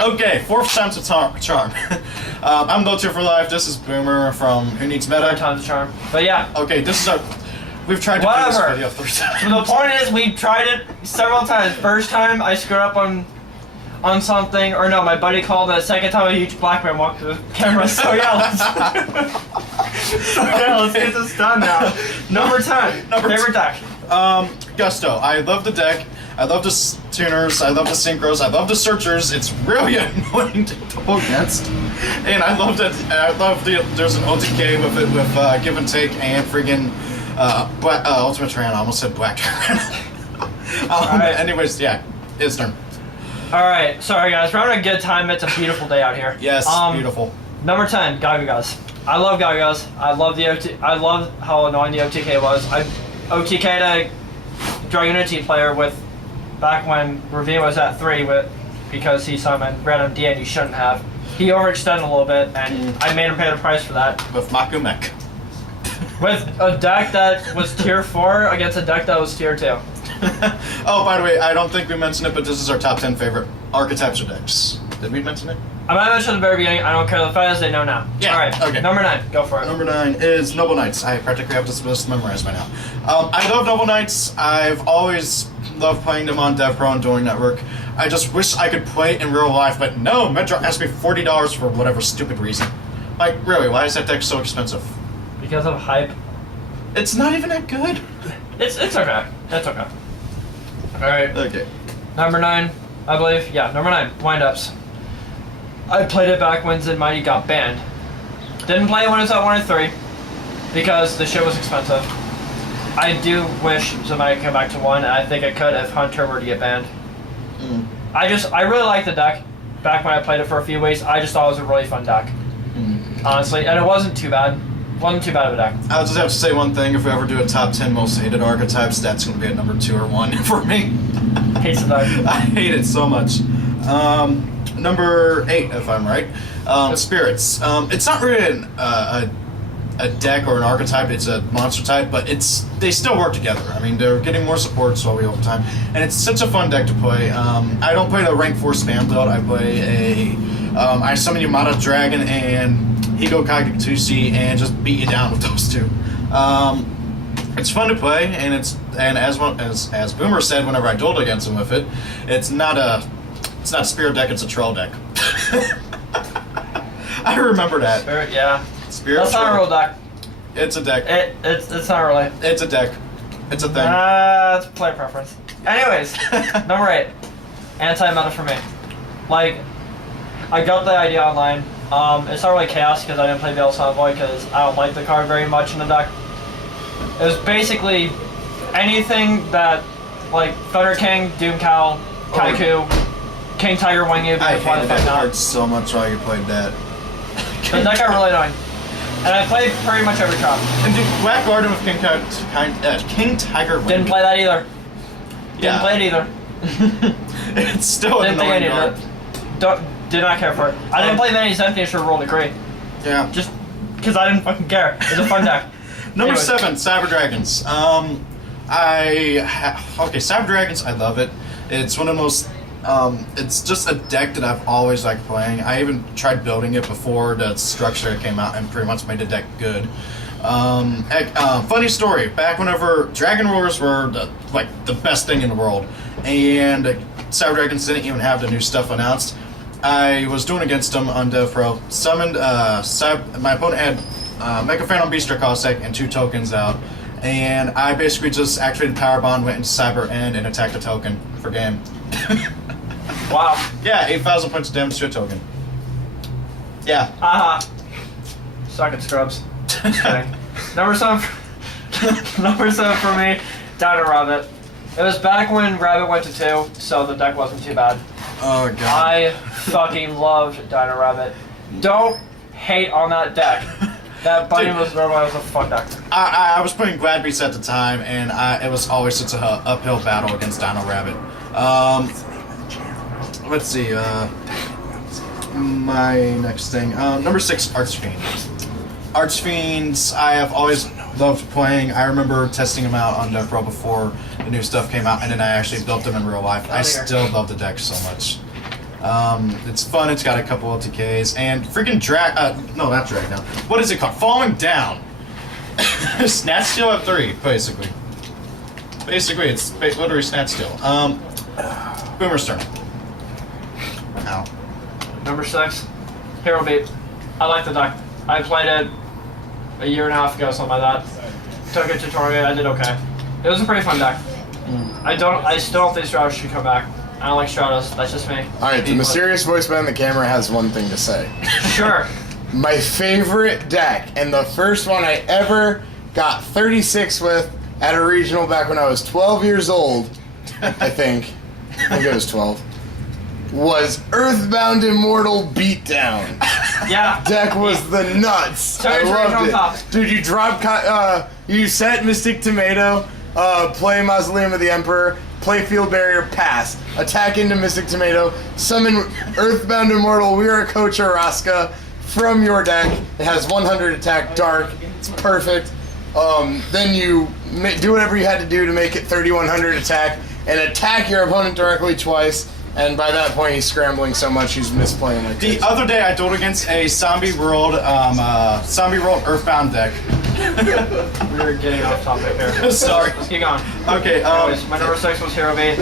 Okay, fourth time's a charm. I'm Go-To for Life. This is Boomer from Whoneedsmeta. Third time's a charm. But yeah. Okay, this is our... We've tried to do this video 3 times. The point is, we tried it several times. First time, I screwed up on something, or no, my buddy called it. Second time, a huge black man walked through the camera. So yeah, let's get this done now. Number 10, favorite deck. Gusto. I love the deck. I love the tuners. I love the synchros. I love the searchers. It's really annoying to go against. And I love that. I love there's an OTK with it with give and take and friggin' Ultimate Tyranno. I almost said Black Tyranno. Right. Anyways, yeah, his turn. Alright, sorry guys, we're having a good time. It's a beautiful day out here. Yes, beautiful. Number 10, Gagas. I love Gagas. I love I love how annoying the OTK was. I OTK'd a Dragunity player with back when Ravine was at 3 because he summoned random D and he shouldn't have. He overextended a little bit and I made him pay the price for that. With Makumek. With a deck that was tier 4 against a deck that was tier 2. Oh, by the way, I don't think we mentioned it, but this is our top 10 favorite archetypes or decks. Did we mention it? I might have mentioned at the very beginning. I don't care. The fact is they know now. Yeah. Alright, okay. Number 9. Go for it. Number 9 is Noble Knights. I practically have this list memorized by now. I love Noble Knights. I've always loved playing them on DevPro and Dueling Network. I just wish I could play it in real life, but no, Metro asked me $40 for whatever stupid reason. Like, really, why is that deck so expensive? Because of hype. It's not even that good. It's okay. It's okay. Alright. Okay. Number 9, I believe. Yeah, number 9. Wind-ups. I played it back when Zed Mighty got banned. Didn't play it when it was at 1 or 3 because the shit was expensive. I do wish Zed Mighty could come back to 1, and I think it could if Hunter were to get banned. I really liked the deck. Back when I played it for a few weeks, I just thought it was a really fun deck. Honestly, and it wasn't too bad. Wasn't too bad of a deck. I'll just have to say one thing. If we ever do a top 10 most hated archetypes, that's going to be at number 2 or 1 for me. Hates the deck. I hate it so much. Number 8, if I'm right. Spirits. It's not really a deck or an archetype. It's a monster type, but they still work together. I mean, they're getting more support slowly over time, and it's such a fun deck to play. I don't play the rank 4 spam build. I play I summon Yamada Dragon and Higo Kagekutushi and just beat you down with those two. It's fun to play, and as Boomer said whenever I dueled against him with it, it's not a spirit deck, it's a troll deck. I remember that. Spirit, yeah. Spirit. That's not a real deck. It's a deck. It's not really. It's a deck. It's a thing. It's player preference. Anyways, number 8. Anti-meta for me. Like, I got the idea online. It's not really chaos because I didn't play Veil's Envoy because I don't like the card very much in the deck. It was basically anything that, like, Thunder King, Doom Cow, Kaiku, King Tiger Wing You. I hated that card so much while you played that. The deck got really annoying. And I played pretty much every drop. And dude, Black Garden with King Tiger Wing. Didn't play that either. Didn't play it either. It's still an annoying card. Did not care for it. I didn't play many Zenthia for Roll Degree. Yeah. Just because I didn't fucking care. It's a fun deck. Number 7, Cyber Dragons. Okay, Cyber Dragons, I love it. It's one of the most, it's just a deck that I've always liked playing. I even tried building it before the structure came out and pretty much made the deck good. Funny story, back whenever Dragon Roars were the best thing in the world, and Cyber Dragons didn't even have the new stuff announced, I was doing against them on DevPro, summoned, my opponent had Mega Phantom Beast Cossack and 2 tokens out, and I basically just activated Power Bond, went into Cyber End, and attacked a token for game. Wow. Yeah, 8,000 points of damage to a token. Yeah. Suck it, scrubs. Just kidding. Number 7 for me, Dino Rabbit. It was back when Rabbit went to 2, so the deck wasn't too bad. Oh, God. I fucking loved Dino Rabbit. Don't hate on that deck. That bunny was a fuck deck. I was playing Glad Beats at the time, and it was always such an uphill battle against Dino Rabbit. Let's see. My next thing. Number 6, Archfiend. Archfiends, I have always loved playing. I remember testing them out on DevPro before the new stuff came out, and then I actually built them in real life. I still love the deck so much. It's fun. It's got a couple of TKs and freaking no, not drag down. What is it called? Falling down. Snatch steal at 3, basically. Basically, it's literally snatch steal. Boomer's turn. Ow. Number 6, Hero Beat. I like the deck. I played it a year and a half ago, something like that. Took it to tournament. I did okay. It was a pretty fun deck. I still don't think Stratos should come back. I don't like Stratos. That's just me. All right, the mysterious voice behind the camera has one thing to say. Sure. My favorite deck, and the first one I ever got 36 with at a regional back when I was 12 years old, I think it was 12, was Earthbound Immortal Beatdown. Yeah. Deck was the nuts. I loved it. Dude, you you set Mystic Tomato, play Mausoleum of the Emperor, play Field Barrier, pass. Attack into Mystic Tomato, summon Earthbound Immortal, We Are Coach Araska from your deck. It has 100 attack, dark. It's perfect. Then you do whatever you had to do to make it 3100 attack and attack your opponent directly twice. And by that point, he's scrambling so much he's misplaying like The other day, I dueled against a Zombie World Earthbound deck. We're getting off topic here. Sorry. Let's keep going. Okay. Anyways, my number 6 was Hero Beat.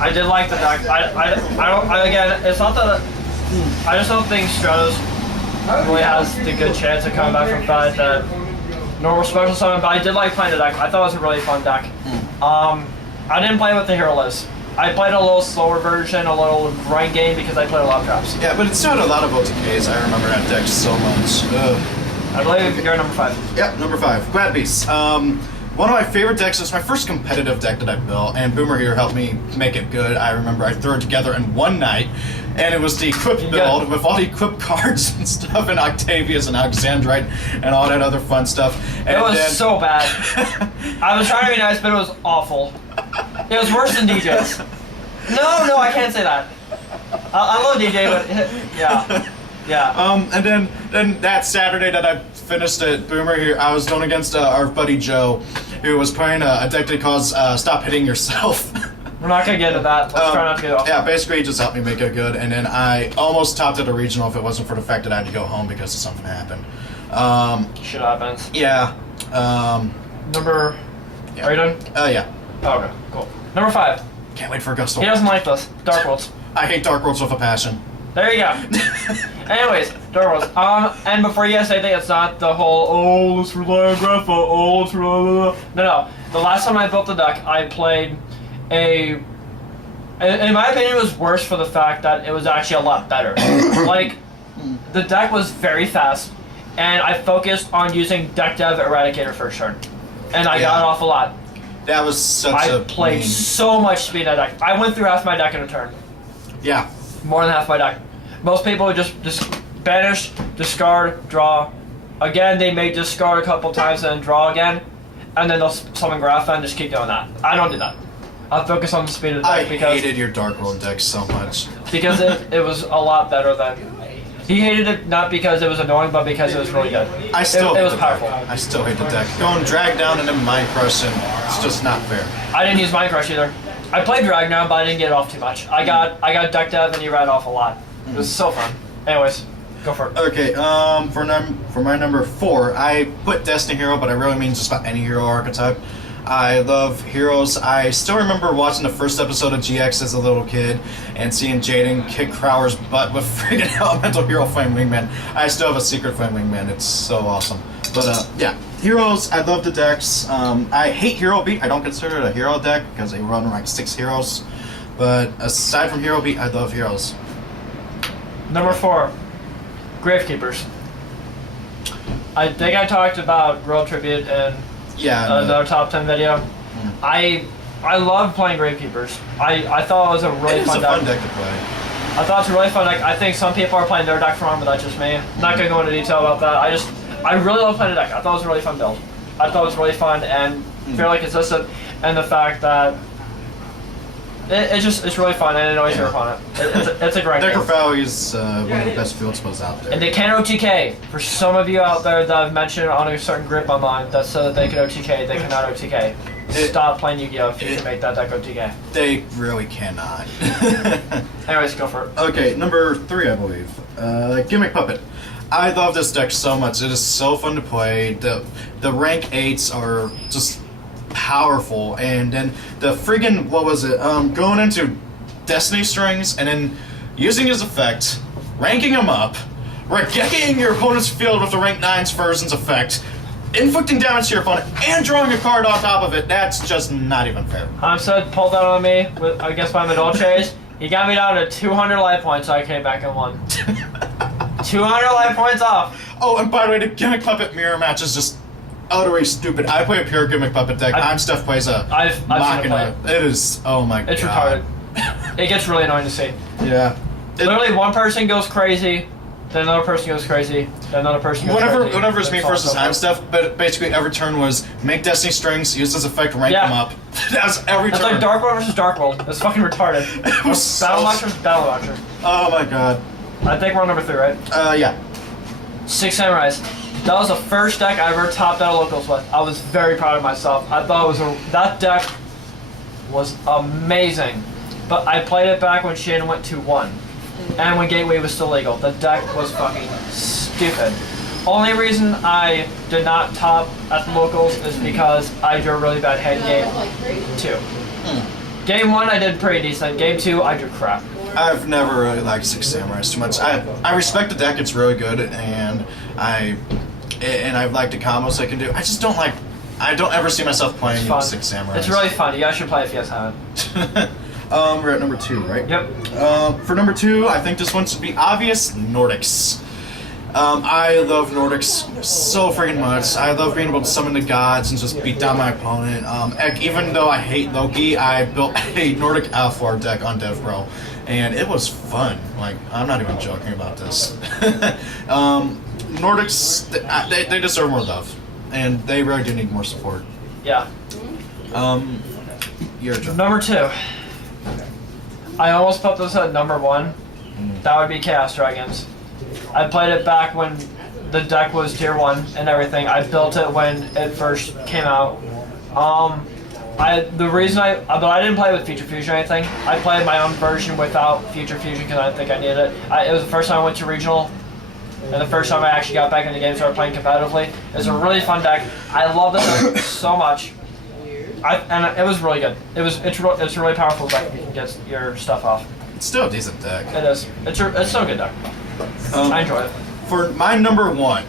I did like the deck. Again, it's not that. I just don't think Stratos really has the good chance of coming back from 5 that normal special summon. But I did like playing the deck. I thought it was a really fun deck. I didn't play with the Hero list. I played a little slower version, a little grind game because I played a lot of traps. Yeah, but it still had a lot of OTKs. I remember that deck so much. I believe you're number 5. Yep, number 5. Glad Beast. One of my favorite decks. It's my first competitive deck that I built, and Boomer here helped me make it good. I remember I threw it together in one night, and it was the equipped build with all the equipped cards and stuff, and Octavius and Alexandrite and all that other fun stuff. And it was so bad. I was trying to be nice, but it was awful. It was worse than DJ's. No, I can't say that. I love DJ, but yeah. And then that Saturday that I finished it, Boomer here, I was going against our buddy Joe, who was playing a deck that calls Stop Hitting Yourself. We're not gonna get into that. Let's try not to get off. Yeah, basically he just helped me make it good, and then I almost topped at a regional if it wasn't for the fact that I had to go home because something happened. Shit happens. Yeah. Number. Yeah. Are you done? Yeah. Oh, okay, cool. Number 5. Can't wait for a Ghost He doesn't like this. Dark Worlds. I hate Dark Worlds with a passion. There you go. Anyways, Dark Worlds. And before you guys say anything, it's not the whole, let's rely on Grapha, let's rely on... No. The last time I built the deck, I played in my opinion, it was worse for the fact that it was actually a lot better. Like, the deck was very fast, and I focused on using Deck Dev Eradicator first turn. And I got it off a lot. That was such I played so much speed in that deck. I went through half my deck in a turn. Yeah. More than half my deck. Most people would just banish, discard, draw. Again, they may discard a couple times and then draw again. And then they'll summon Grapha and just keep doing that. I don't do that. I'll focus on the speed of the deck because... I hated your Dark World deck so much. Because it was a lot better than... He hated it not because it was annoying, but because it was really good. I still it was powerful. I still hate the deck. Going drag down into Mind Crush, and it's just not fair. I didn't use Mind Crush either. I played drag now, but I didn't get it off too much. I got Deck Dev and he ran off a lot. It was so fun. Anyways, go for it. Okay, for my number 4, I put Destiny Hero, but I really mean just about any hero archetype. I love heroes. I still remember watching the first episode of GX as a little kid and seeing Jaden kick Crowder's butt with friggin' Elemental Hero Flame Wingman. I still have a secret Flame Wingman. It's so awesome. But yeah, heroes, I love the decks. I hate Hero Beat. I don't consider it a hero deck because they run like 6 heroes. But aside from Hero Beat, I love heroes. Number 4, Gravekeepers. I think I talked about World Tribute and another top 10 video. I love playing Gravekeepers. I thought it was a really fun deck. It's a fun deck to play. I thought it's a really fun deck. I think some people are playing their deck wrong, but that's just me. I'm not going to go into detail about that. I really love playing the deck. I thought it was a really fun build. I thought it was really fun and fairly consistent, and the fact that it's really fun and it annoys your opponent. It's a great game. Necrophile is one of the best field spells out there. And they can OTK. For some of you out there that I've mentioned on a certain group online, that's so that they can OTK, they cannot OTK. stop playing Yu-Gi-Oh! If you can make that deck OTK. They really cannot. Anyways, go for it. Okay, number 3, I believe. Gimmick Puppet. I love this deck so much. It is so fun to play. The rank 8s are just powerful, and then the friggin' what was it? Going into Destiny Strings and then using his effect, ranking him up, regecking your opponent's field with the rank 9's version's effect, inflicting damage to your opponent, and drawing a card on top of it. That's just not even fair. Hamstead pulled that on me with, I guess, my Medolches. He got me down to 200 life points, so I came back and won. 200 life points off. Oh, and by the way, the Gimmick Puppet mirror match is just utterly stupid. I play a pure Gimmick Puppet deck. I'm Steph plays a I've Machina. It is, oh my god. It's retarded. It gets really annoying to see. Yeah. Literally, one person goes crazy, then another person goes crazy, then another person goes crazy. Whenever it's me versus I'm Steph, but basically every turn was make Destiny Strings, use this effect, rank them up. That was every turn. It's like Dark World versus Dark World. It's fucking retarded. It was Battle Watcher versus Battle Watcher. Oh my god. I think we're on number 3, right? Yeah. 6 Samurais. That was the first deck I ever topped out of locals with. I was very proud of myself. I thought it was that deck was amazing. But I played it back when Shannon went 2-1. And when Gateway was still legal. The deck was fucking stupid. Only reason I did not top at the locals is because I drew a really bad hand game 2. Game 1 I did pretty decent. Game 2 I drew crap. I've never really liked 6 Samurais too much. I respect the deck, it's really good, and I like the combos I can do. I just don't like, I don't ever see myself playing 6 Samurais. It's really fun. You guys should play if you guys haven't. We're at number 2, right? Yep. For number 2, I think this one should be obvious, Nordics. I love Nordics so freaking much. I love being able to summon the gods and just beat down my opponent. Even though I hate Loki, I built a Nordic Alpha deck on DevPro, and it was fun. Like, I'm not even joking about this. Nordics, they deserve more love, and they really do need more support. Yeah. Your turn. Number 2. I almost put this at number 1. That would be Chaos Dragons. I played it back when the deck was tier 1 and everything. I built it when it first came out. The reason but I didn't play with Future Fusion or anything. I played my own version without Future Fusion because I didn't think I needed it. It was the first time I went to regional, and the first time I actually got back in the game and started playing competitively. It was a really fun deck. I love the deck so much. And it was really good. It's a really powerful deck if you can get your stuff off. It's still a decent deck. It is. It's still a good deck. I enjoy it. For my number 1,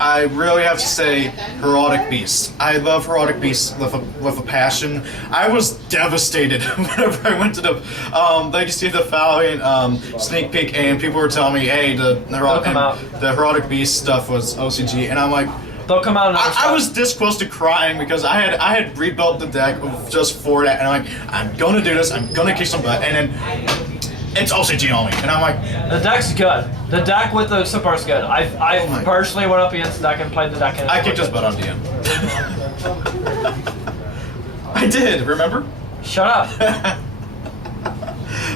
I really have to say Heraldic Beast. I love Heraldic Beast with a passion. I was devastated whenever I went to the Legacy of the Valiant sneak peek, and people were telling me, hey, the Heraldic Beast stuff was OCG, and I'm like, they'll come out. I was this close to crying because I had rebuilt the deck just for that, and I'm like, I'm gonna do this, I'm gonna kick some butt, and then it's OCG only, and I'm like, the deck's good. The deck with the support's good. I personally went up against the deck and played the deck. And I kicked his butt on DM. I did, remember? Shut up.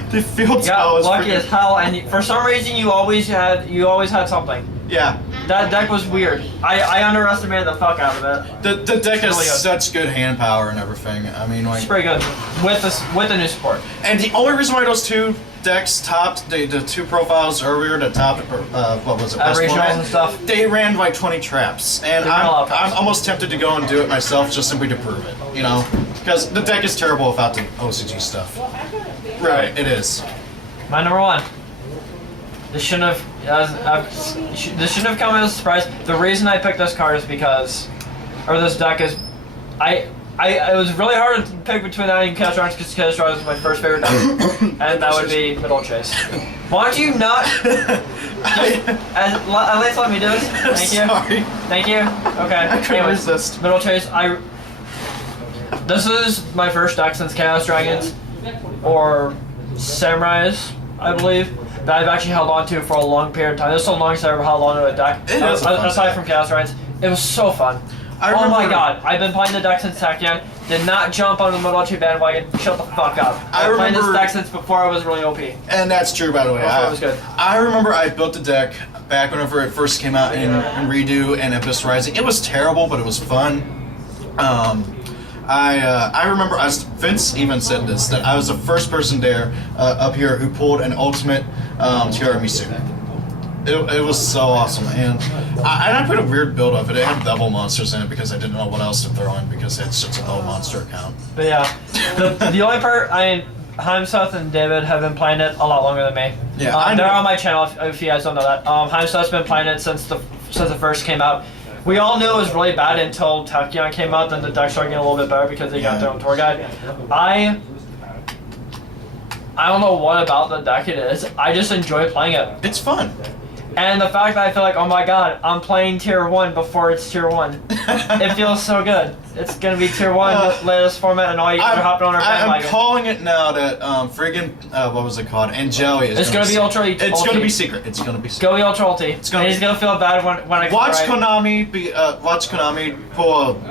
The field yeah, lucky as hell, and for some reason you always had something. Yeah. That deck was weird. I underestimated the fuck out of it. The deck has really such good hand power and everything. I mean, like, it's pretty good with the new support. And the only reason why those 2 decks topped the 2 profiles earlier that topped what was it? Regionals and stuff. They ran like 20 traps, and I'm almost tempted to go and do it myself just simply to prove it. You know, because the deck is terrible without the OCG stuff. Right, it is. My number 1. This shouldn't have come as a surprise. The reason I picked this card is because, or this deck is, it was really hard to pick between that and Chaos Dragons because Chaos Dragons was my first favorite deck, and that would be Middle Chase. Why don't you not? At least let me do this. Thank you. Sorry. Thank you. Okay. I couldn't resist. Middle Chase. This is my first deck since Chaos Dragons, or Samurais, I believe, that I've actually held on to for a long period of time. This is the longest I ever held on to a deck. Aside from Chaos Dragons, it was so fun. Oh my god, I've been playing the deck since Tekken. Did not jump on the Modochi bandwagon. Shut the fuck up. I've been playing this deck since before I was really OP. And that's true, by the way. It was good. I remember I built the deck back whenever it first came out in Redo and Abyss Rising. It was terrible, but it was fun. I remember Vince even said this, that I was the first person there up here who pulled an ultimate tiramisu. It was so awesome, and I put a weird build of it. It had double monsters in it because I didn't know what else to throw in because it's such a low monster account. But yeah, the only part, I mean, Heimseth and David have been playing it a lot longer than me. Yeah, they're on my channel if you guys don't know that. Heimseth's been playing it since the first came out. We all knew it was really bad until Tachyon came out, then the deck started getting a little bit better because they got their own tour guide. I don't know what about the deck it is. I just enjoy playing it. It's fun. And the fact that I feel like, oh my god, I'm playing tier 1 before it's tier 1. It feels so good. It's gonna be tier 1, latest format, and all you guys are hopping on our bandwagon. I'm calling it now that friggin' what was it called? Angeli is gonna be ultra. It's gonna be secret. It's gonna be secret. Go be ultra ulti. It's gonna and he's gonna feel bad when I watch Konami pull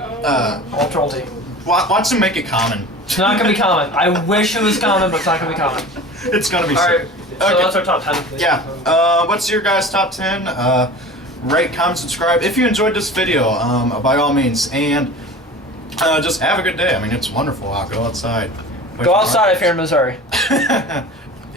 ultra ulti. Watch them make it common. It's not gonna be common. I wish it was common, but it's not gonna be common. It's gonna be Alright, secret. so Okay. that's our top 10. Yeah. What's your guys' top 10? Rate, comment, subscribe if you enjoyed this video. By all means, and just have a good day. I mean, it's wonderful out. Go outside. Go outside if you're in Missouri.